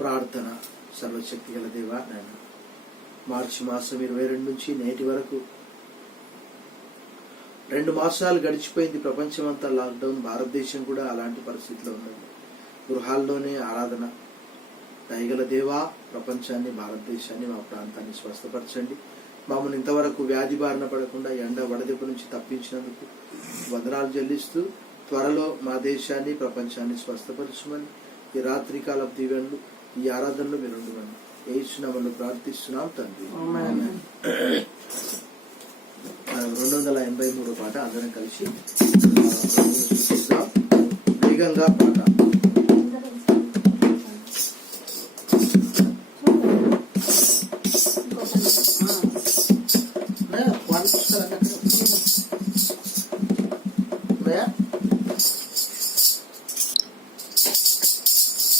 ప్రార్థన. సర్వశక్తి గల దేవా, నాయన మార్చి మాసం 22 నుంచి నేటి వరకు 2 మాసాలు గడిచిపోయింది. ప్రపంచమంతా లాక్డౌన్, భారతదేశం కూడా అలాంటి పరిస్థితిలో ఉన్నది. గృహాల్లోనే ఆరాధన. దయగల దేవా, ప్రపంచాన్ని, భారతదేశాన్ని, మా ప్రాంతాన్ని స్వస్థపరచండి. మమ్మల్ని ఇంతవరకు వ్యాధి బారిన పడకుండా ఎండ వడదెబ్బ నుంచి తప్పించినందుకు వందనాలు చెల్లిస్తూ త్వరలో మా దేశాన్ని, ప్రపంచాన్ని స్వస్థపరచమని ఈ రాత్రికాల దీవెనలు, ఈ ఆరాధనలు మీరు ఉండమని యేసునామములో ప్రార్థిస్తున్నాం తండ్రి. 283 పాట అందరం కలిసి వేగంగా పాట.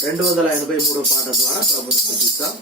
రెండు 283 పాట ద్వారా ప్రభుని స్తుతిస్తాం.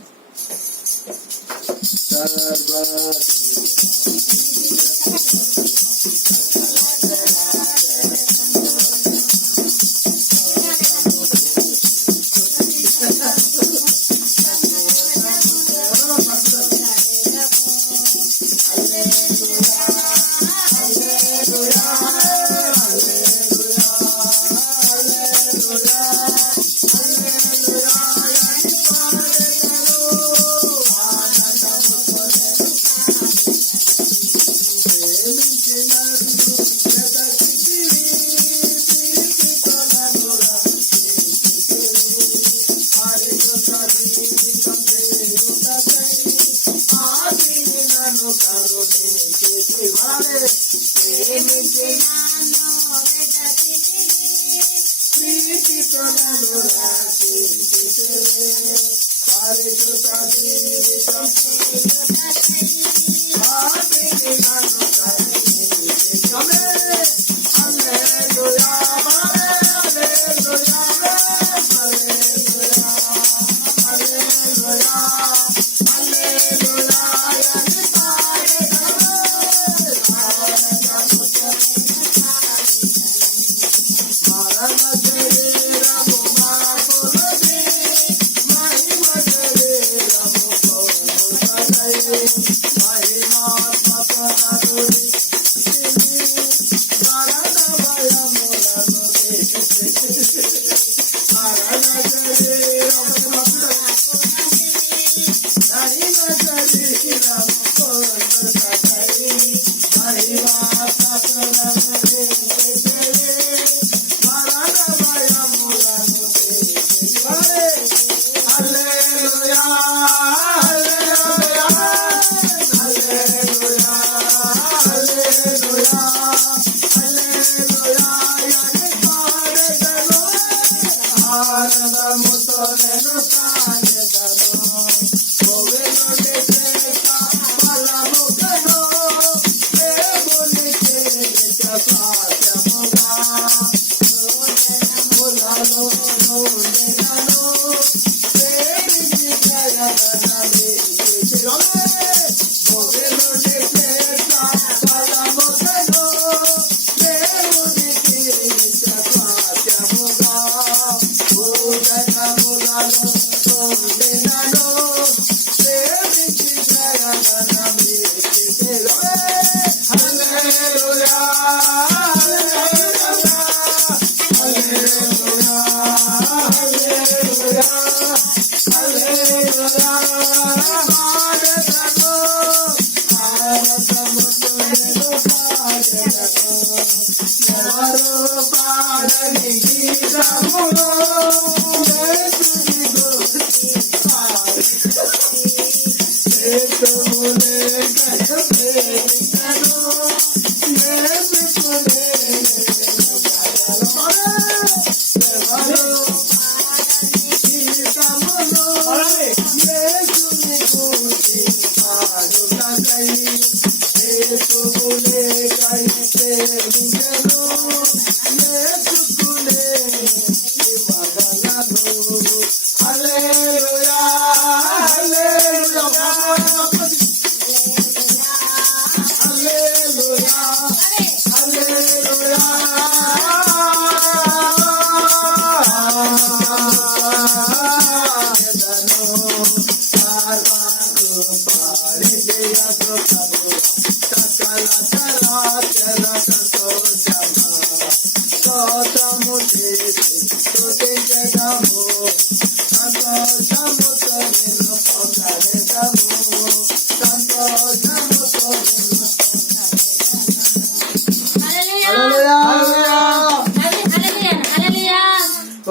Hallelujah.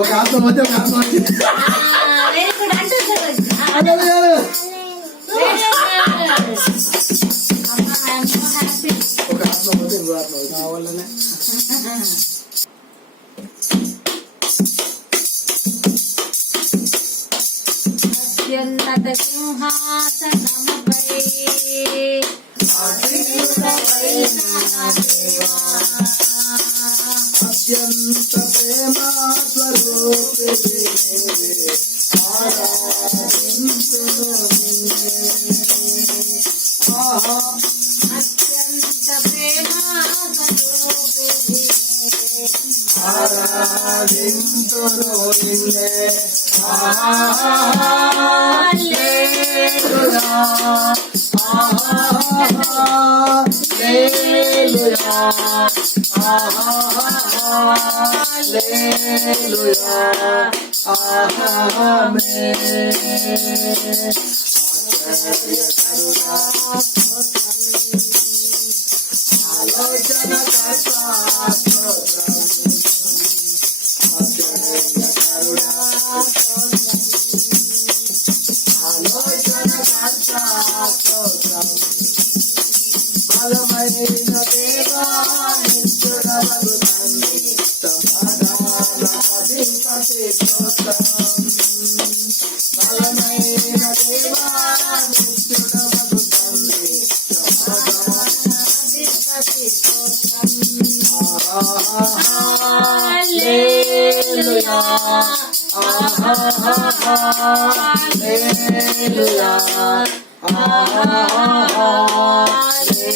ఒక ఆత్మ మధ్య ఒక ఆత్మ మధ్య ఒక ఆత్మ మధ్య ఇంకో ఆత్మ కావాలనే అత్యున్నత సింహాసనముపై అత్యంత ప్రేమ స్వరూపిణి ఆరాధింతును నిన్నే. ఆహా అత్యంత ప్రేమ స్వరూపిణి ఆరాధింతును నిన్నే. బలమైన దేవా నిత్యుడవగు తండ్రి సమాధానాధిపతి స్తోత్రం. బలమైన దేవా నిత్యుడవగు తండ్రి సమాధానాధిపతి స్తోత్రం. హల్లెలూయా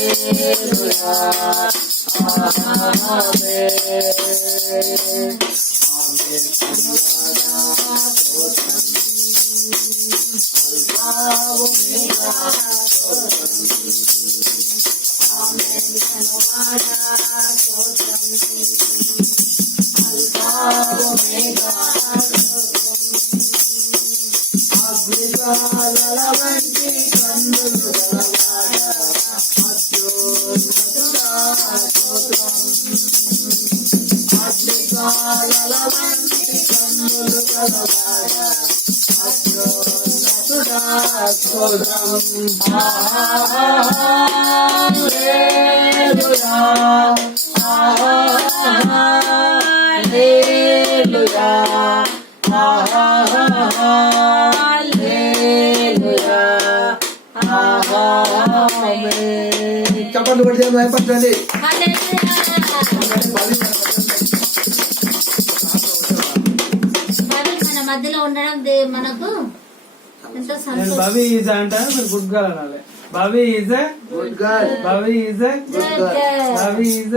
హల్లెలూయా అగ్నిజ్వాలల వంటి కన్నులు గలవాడ అత్యున్నతుడా స్తోత్రం. అగ్నిజ్వాలల వంటి కన్నులు గలవాడ అత్యున్నతుడా స్తోత్రం. హల్లెలూయా హల్లెలూయా చెప్పండి కొట్టి భయపడండి. మన మధ్యలో ఉండడం మనకు ఎంతో బాబీ ఈజ్ అంట మీరు గుడ్ గర్ల్ అనాలి. Bobby is good girl. Bobby is Bobby is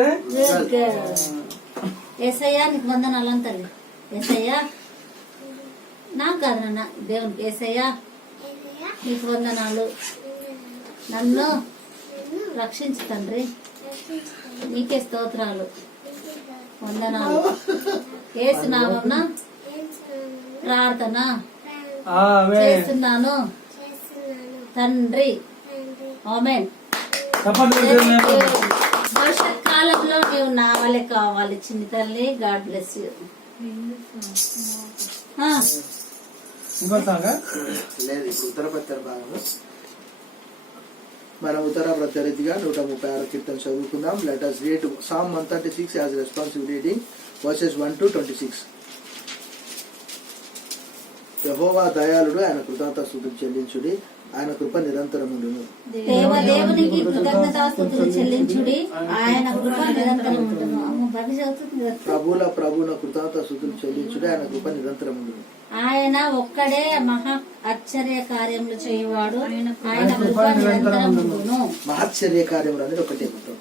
ఏసయ్యా నీకు వందనాలు అంతల్లి. ఏసయ్యా నాకు కాదు నాన్న, దేవునికి. ఏసయ్యా నీకు వందనాలు, నన్ను రక్షించు తండ్రి. నీకే స్తోత్రాలు, వందనాలు. యేసు నామమున ప్రార్థన చేస్తున్నాను తండ్రి, ఆమేన్. భవిష్యత్ కాలంలో నీవు నా వల్లే కావాలి చిన్ని తల్లి. God bless you. ఇంకో సాంగ్ లేదు, ఇప్పుడు ఉత్తర ప్రత్యర భాగంలో మనం ఉత్తర ప్రత్యరీతిగా 136 కీర్తన చదువుకుందాం. Let us read Psalm 136 as responsive reading, verses 1 to 26. యెహోవా దయాళుడు, ఆయన కృతజ్ఞతాస్తుతులు చెల్లించుడి, ఆయన కృప నిరంతరముండును. దేవదేవునికి కృతజ్ఞతాస్తుతులు చెల్లించుడి, ఆయన కృప నిరంతరముండును. భవి చదువుతుంది కదా. ప్రభుల ప్రభున కృతజ్ఞతాస్తుతులు చెల్లించుడి, ఆయన కృప నిరంతరముండును. ఆయన ఒక్కడే మహా ఆశ్చర్య కార్యములు చేయవాడు, ఆయన కృప నిరంతరముండును. మహాశ్చర్య కార్యములు అనేది ఒకటే మొత్తం.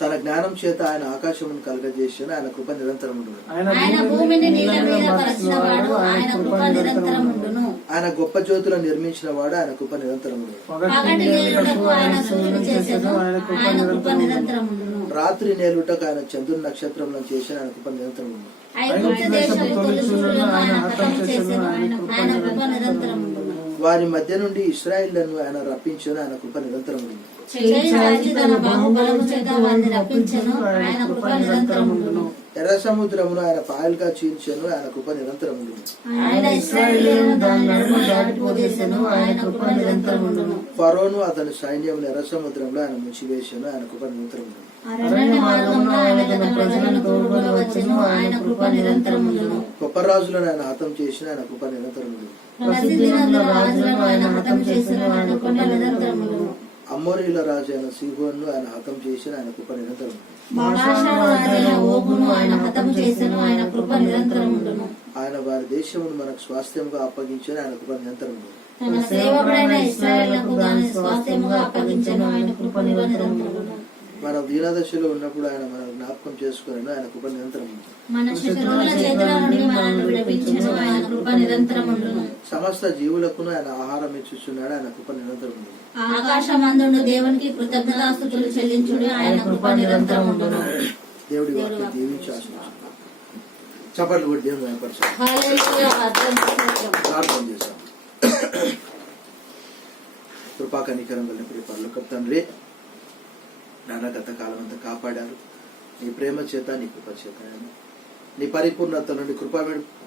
తన జ్ఞానం చేత ఆయన ఆకాశమును కలగజేసిన ఆయన కృప నిరంతరం ఉండును. ఆయన భూమిని నీళ్ళ మీద పరచినవాడు, ఆయన కృప నిరంతరం ఉండును. ఆయన గొప్ప జ్యోతులను నిర్మించిన వాడు, ఆయన కృప నిరంతరం ఉండును. పగటి నేలుటకు ఆయన సూర్యుడు చేసెను, ఆయన కృప నిరంతరం ఉండును. రాత్రి నేలుటకు ఆయన చంద్రుని నక్షత్రములను చేసిన ఆయన కృప నిరంతరం ఉండును. ఐగుప్తు దేశపు తొలి సూర్యులను ఆయన హతం చేసెను, ఆయన కృప నిరంతరం ఉండును. వారి మధ్య నుండి ఇశ్రాయేలును ఆయన రప్పించిన ఆయన కృప నిరంతరం ఉండును. చేయి చాచి తన బాహుబలము చేత వారిని రప్పించెను, ఆయన కృప నిరంతరం ఉండును. ఎర్ర సముద్రమును ఆయన పాయలుగా చీల్చెను, ఆయన కృప నిరంతరం ఉండును. ఆయన ఇశ్రాయేలీయులను దాని నడుమ దాటిపోజేసెను, ఆయన కృప నిరంతరం ఉండును. ఫరోను అతని సైన్యమును ఎర్ర సముద్రంలో ఆయన ముంచివేసెను, ఆయన కృప నిరంతరం ఉండును. అరణ్య మార్గమున ఆయన తన ప్రజలను తోడుగా వచ్చెను, ఆయన కృప నిరంతరం ఉండును. గొప్ప రాజులను ఆయన హతం చేసిన, ఆయన కృప నిరంతరం ఉండును. ప్రసిద్ధి నొందిన రాజులను ఆయన హతం చేసెను, ఆయన కృప నిరంతరం ఉండును. అమోరీల రాజు అయిన సీహోను ఆయన హతం చేసిన, ఆయన కృప నిరంతరం ఉండును. బాషాను రాజైన ఓగును ఆయన హతం చేసెను, ఆయన కృప నిరంతరం ఉండును. ఆయన వారి దేశమును మనకు స్వాస్థ్యంగా అప్పగించిన, ఆయన కృప నిరంతరం ఉండును. తన సేవకుడైన ఇశ్రాయేలుకు దాని స్వాస్థ్యముగా అప్పగించెను, ఆయన కృప నిరంతరం ఉండును. మనం దీనదశలో ఉన్నప్పుడు ఆయన మనం జ్ఞాపకం చేసుకుని, ఆయన కృప నిరంతరం ఉండును. మన శత్రువుల చేతుల నుండి మనల్ని విడిపించెను, ఆయన కృప నిరంతరం ఉండును. సమస్త జీవులకును ఆయన ఆహారం ఇచ్చుచున్నాడు, ఆయన కృప నిరంతరం ఉండును. ఆకాశమందుండు దేవునికి కృతజ్ఞతాస్తుతులు చెల్లించుడి, ఆయన కృప నిరంతరం ఉండును. దేవుడి వాక్యం దీవించి ఆశించున్నాడు. చప్పట్లు కొట్టి దేవుని మహిమపరచాలి. హల్లెలూయా. ప్రార్థన చేశాం. కృపా కనికరం వల్ల పరలోకపు తండ్రి, నాన్న గత కాలం అంతా కాపాడారు. నీ ప్రేమ చేత, నీ కృప చేత, నీ పరిపూర్ణత నుండి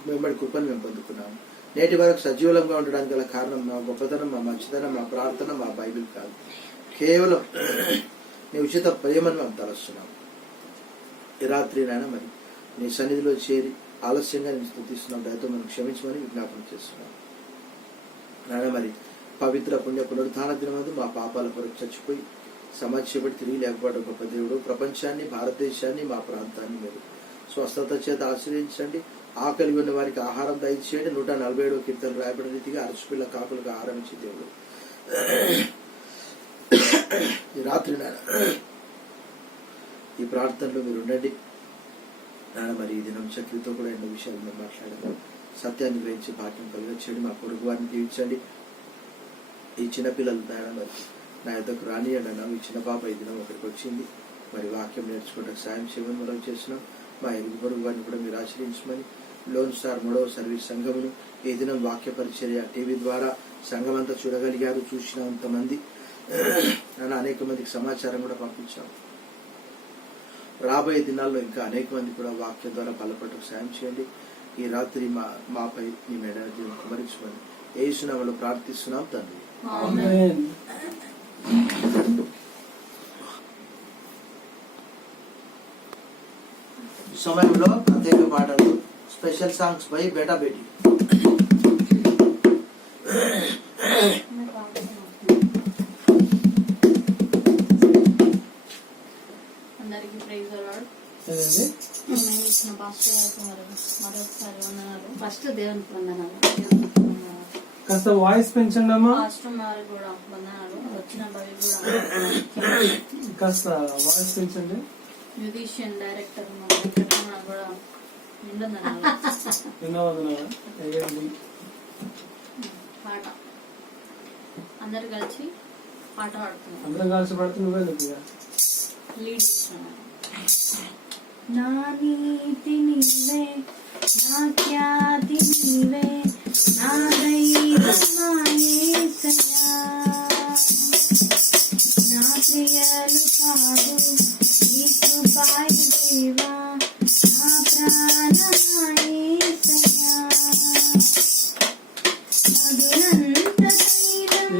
వెంబడి కృపను మేము పొందుకున్నాము. నేటి వరకు సజీవంగా ఉండడానికి గల కారణం మా గొప్పతనం, మా మంచితనం, మా ప్రార్థన, మా బైబిల్ కాదు, కేవలం నీ ఉచిత ప్రేమను మేము తలస్తున్నాం. ఈ రాత్రి నాయన మరి నీ సన్నిధిలో చేరి ఆలస్యంగా నేను స్తుతిస్తున్నాం. దయతో మనం క్షమించమని విజ్ఞాపన చేస్తున్నాం. నాయన మరి పవిత్ర పుణ్య పునరుద్ధాన దినమందు మా పాపాల కొరకు చచ్చిపోయి సమాజపడి తిరిగి లేకపోవడం గొప్ప దేవుడు. ప్రపంచాన్ని, భారతదేశాన్ని, మా ప్రాంతాన్ని మీరు స్వస్థత చేత ఆశ్రయించండి. ఆకలి ఉన్న వారికి ఆహారం దయచేయండి. 147 కీర్తనలు రాయబడిన రీతిగా అరసుపిల్ల కాకులకు ఆహారం ఇచ్చే దేవుడు. ఈ రాత్రి నాన్న ఈ ప్రార్థనలో మీరు ఉండండి నాన్న. మరి ఈ దినం చక్రితో కూడా ఎన్నో విషయాలు మేము మాట్లాడాము. సత్యాన్ని గ్రహించి భాగ్యం కలిగించండి. మా పొరుగు వారిని దీవించండి. ఈ చిన్నపిల్లలు నాన్న మరి నా యొద్దకు రానియండి అన్నాము. ఈ చిన్న పాప ఈ దినం ఒకరికి వచ్చింది. మరి వాక్యం నేర్చుకోవడానికి సాయం చేయమని మనం చేస్తున్నాం. మా ఎరుగు పొరుగు వారిని కూడా మీరు ఆశ్రయించమని, లోన్ స్టార్ 3వ సర్వీస్ సంఘమును ఈ దినం వాక్య పరిచర్య టీవీ ద్వారా సంఘం అంతా చూడగలిగారు. చూసినంత మంది నన్ను అనేక మందికి సమాచారం కూడా పంపించాం. రాబోయే దినాల్లో ఇంకా అనేక మంది కూడా వాక్యం ద్వారా బలపడటకు సాయం చేయండి. ఈ రాత్రి మాపై మీ మేడ కుమరించమని యేసు నామములో ప్రార్థిస్తున్నాం తండ్రి. ఆమేన్. సమయంలో ప్రత్యేక పాటలు, స్పెషల్ సాంగ్స్ బై బేటా బేటీ. అందరికీ ప్రైజ్ ది లార్డ్. ఏదండి? మేము ఇచ్చిన పాస్టర్ గారికి మరొకసారి వందనాలు. ఫస్ట్ దేవునికి వందనాలు. కాస్త వాయిస్ పెంచండి అమ్మా. పాస్టర్ గారికి కూడా వందనాలు. వచ్చిన భవి కూడా కాస్త వాయిస్ పెంచండి. మ్యూజిషియన్ డైరెక్టర్ కూడా నిండుందనాలు. ఎన్నో వందనాలా? ఏదండి? పాట అందరు కలిసి పాట పాడుతున్నాం. అందరం కలిసి పడుతూ నువ్వే చెప్పిగా లీడ్ చేస్తున్నాను. నా నీతి నీవే, నా ఖ్యాతి నీవే, నా దైవమా యేసయ్యా. నా క్రియలు కాదు నీ కృపాయు దేవా, నా ప్రాణమా యేసయ్యా. మధురంత తైలం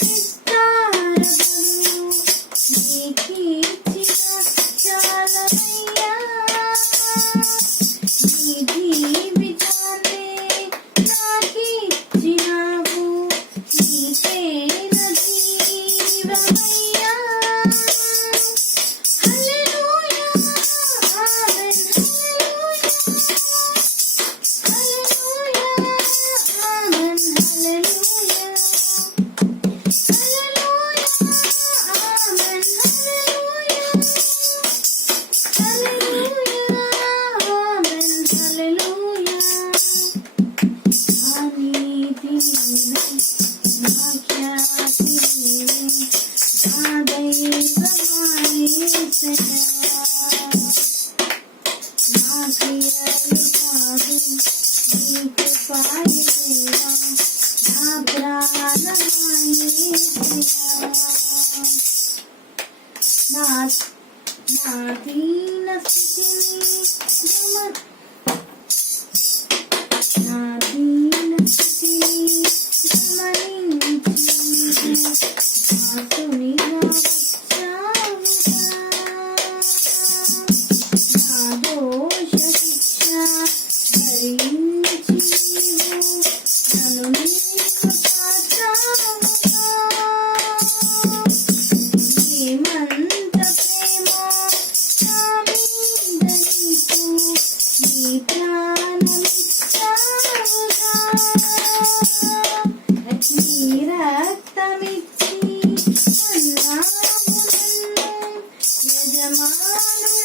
విస్తారము నీకిచ్చిన చాలవయ్యా. నీ జీవితాన్నే నీవే నా ఖ్యాతి నీవే నా దైవమాయేసయ్యా నా క్రియలు కాదు నీ కృపాయే దేవా నా ప్రాణమాయేసయ్యా నా దీన స్థితిని నా దీన స్థితిని గమనించి దాసునిగా వచ్చావుగా నా దోష శిక్ష భరించి నీవు నన్ను నీవు కాచావుగా ఏమంత ప్రేమ నా మీద నీకు నీ ప్రాణమిచ్చావుగా నీ రక్తమిచ్చి కొన్నావు నన్ను యజమానుడవు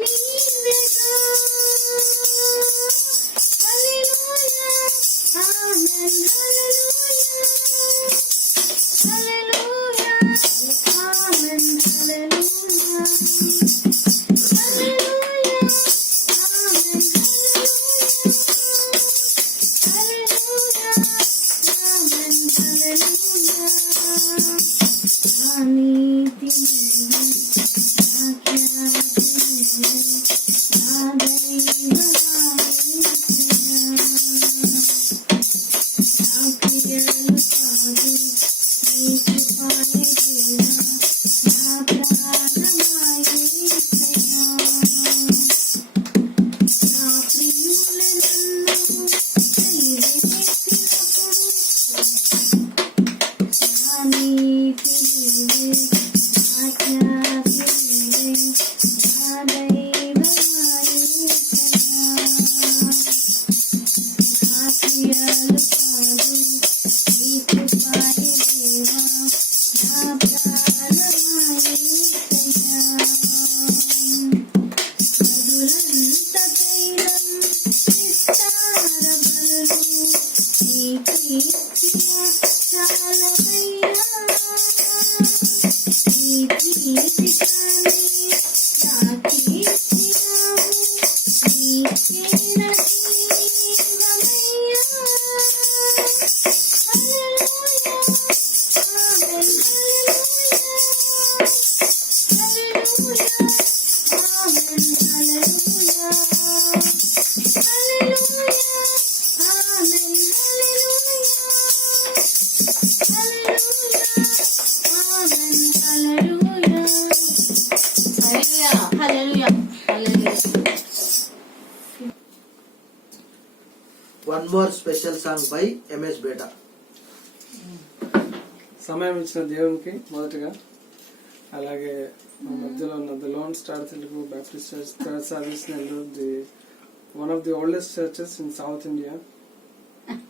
నీవెగా హల్లెలూయా ఆమేన్ హల్లెలూయా ఆమేన్ హల్లెలూయా హల్లెలూయా ఆమేన్ హల్లెలూయా ఆమేన్ హల్లెలూయా నా నీతి నీవే నా ఖ్యాతి నీవే నా దైవమాయేసయ్యా నా క్రియలు కాదు నీ కృపాయే దేవా నా ప్రాణమాయేసయ్యా నా ప్రియులే నన్ను వెలివేసినప్పుడు నా నీతి నీవే నా ఖ్యాతి నీవే నా దైవమాయేసయ్యా నా క్రియలు కాదు నీ కృపాయే దేవా నా ప్రాణమాయేసయ్యా మధురంత తైలం విస్తార బలులు నీకిచ్చిన చాలవయ్యా నీ జీవితాన్ని నాకిచ్చినావు నీకిన జీవమయ్యా హల్లెలూయా ఆమేన్ హల్లెలూయా ఆమేన్ హల్లెలూయా హల్లెలూయా ఆమేన్ హల్లెలూయా హల్లెలూయా ఆమేన్ హల్లెలూయా హల్లెలూయా హల్లెలూయా. One more special song by MS Beta. సమయం ఇచ్చిన దేవునికి మొదటగా, అలాగే మా మధ్యలో ఉన్న the lone star Telugu Baptist church third service Nellore, the one of the oldest churches in South India,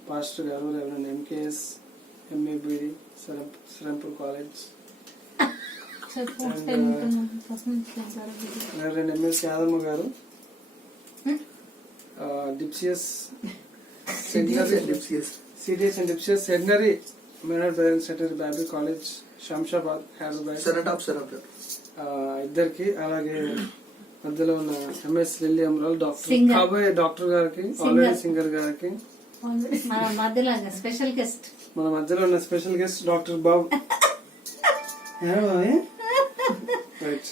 pastor గారు reverend MKS MABD Serampore college, reverend MS Yadamma గారు, డిప్సియస్ CDS and DPCS. CDS and డిప్సియస్ seminary మెనర్ బ్రదర్ సెటరీ Bible college Shamshabad Hyderabad, Senator. ఇద్దరికి, అలాగే మధ్యలో ఉన్న MS Lilly Amaral doctor Singer. కాబోయే డాక్టర్ గారికి, ఆల్రెడీ సింగర్ గారికి, మన మధ్యలో స్పెషల్ గెస్ట్ మన మధ్యలో ఉన్న special guest doctor Babu. Right.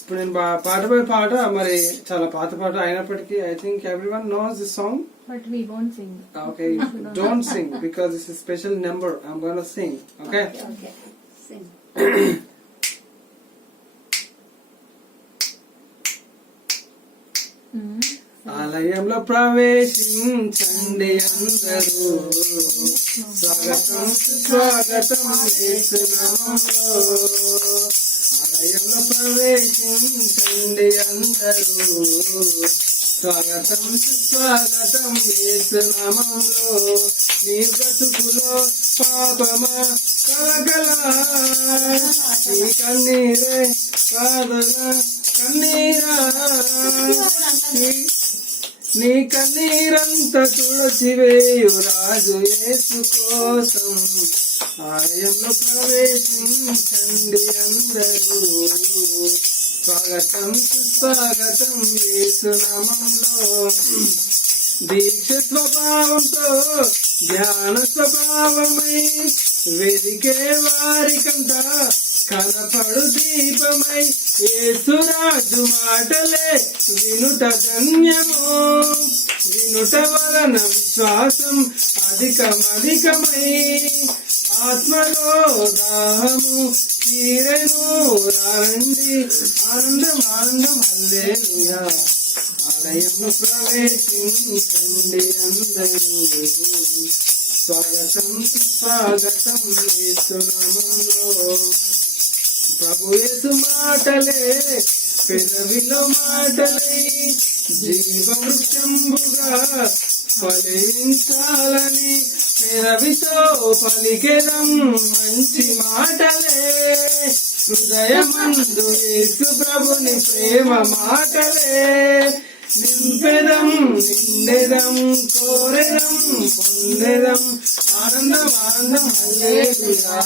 ఇప్పుడు నేను పాట పై పాట, మరి చాలా పాత పాట అయినప్పటికీ I think everyone knows this song. But we won't sing. Okay, don't sing because this is a special number. I'm gonna sing. Okay. Okay Singh. ఆలయంలో ప్రవేశించండి అందరూ, స్వాగతం స్వాగతం యేసు నామములో. ఆలయంలో ప్రవేశించండి అందరూ, స్వాగతం సుస్వాగతం యేసు నామములో. నీ బ్రతుకులో పాపమా కలగల, నీ కన్నీరే కాదల కన్నీరా, నీ కన్నీరంతా తుడచివేయు రాజు యేసు కోసం ఆలయంలో ప్రవేశించండి అందరూ. స్వాగతం సుస్వాగతం యేసు నామంలో. దీక్ష స్వభావంతో ధ్యాన స్వభావమై వెదికే వారికంట కనపడు దీపమై యేసురాజు మాటలే వినుట ధన్యము. వినుట వలన విశ్వాసం అధికమధికమై ఆత్మలో దాహము తీరెను. రండి ఆనందం ఆనందం హల్లెలూయా. ఆలయంలో ప్రవేశించండి అందరూ. స్వాగతం సుస్వాగతం యేసు నామములో. ప్రభు యేసు మాటలే పెదవిలో మాటలై జీవవృక్షంబుగా ఫలించాలని పెదవితో పలికెదం మంచి మాటలే. హృదయమందు యేసు ప్రభుని ప్రేమ మాటలే నింపెదం నిండెదం కోరెదం పొందెదం. ఆనందం ఆనందం హల్లెలూయా.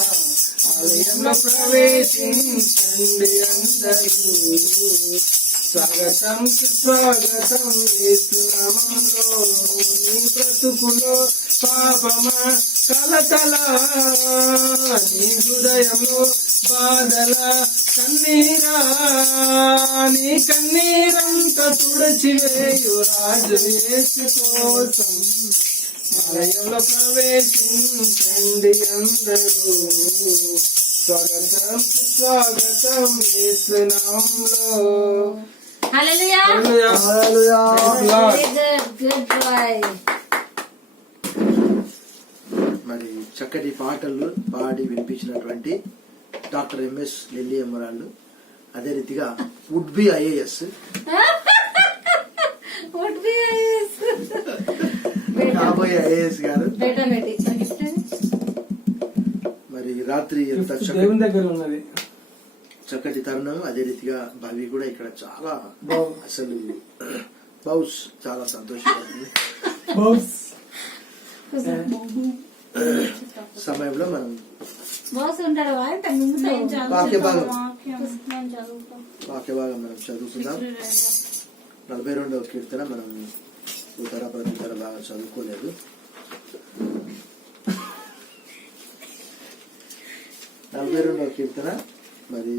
ఆలయంలో ప్రవేశించండి అందరూ. స్వాగతం సుస్వాగతం యేసు నామములో. నీ బ్రతుకులో పాపమా కలతల, నీ హృదయంలో బాధల కన్నీరా, నీ కన్నీరంతా తుడచివేయు రాజు యేసు కోసం ఆలయంలో ప్రవేశించండి అందరూ. స్వాగతం సుస్వాగతం యేసు నామములో. హల్లెలూయా. హల్లెలూయా. Very good, good boy. మరి చక్కటి పాటలు పాడి వినిపించినటువంటి డాక్టర్ ఎంఎస్ లిల్లీ అమ్మరాళ్ళు, అదే రీతిగా would be IAS Would be nice. కాబోయే ఐఏఎస్ గారు బేటా బేటీ. మరి రాత్రి ఎంత దేవుని దగ్గర ఉన్నది. చక్కటి తరుణం. అదే రీతిగా భవి కూడా ఇక్కడ చాలా బావ్. అసలు బౌస్ చాలా సంతోషంగా ఉంది. సమయంలో మనం బాస్ ఉంటాడు ఆయన ముందు వాక్య భాగం నేను చదువుకో. వాక్య భాగం మనం చదువుకుందాం. 42వ కీర్తన మనం ఉత్తర ప్రతితర బాగా చదువుకోలేదు. నలభై 42వ కీర్తన మరి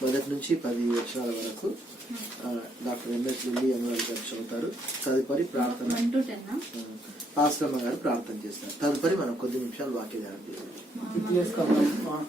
మొదటి నుంచి 10 వచనాల వరకు డాక్టర్ ఎంఎస్ లిల్లీ అమ్మగారు గారు చదువుతారు. తదుపరి ప్రార్థన ఆశ్రమ గారు ప్రార్థన చేస్తారు. తదుపరి మనం కొద్ది నిమిషాలు వాక్య ధ్యానం చేస్తాం. ఇది చేసుకుందాం.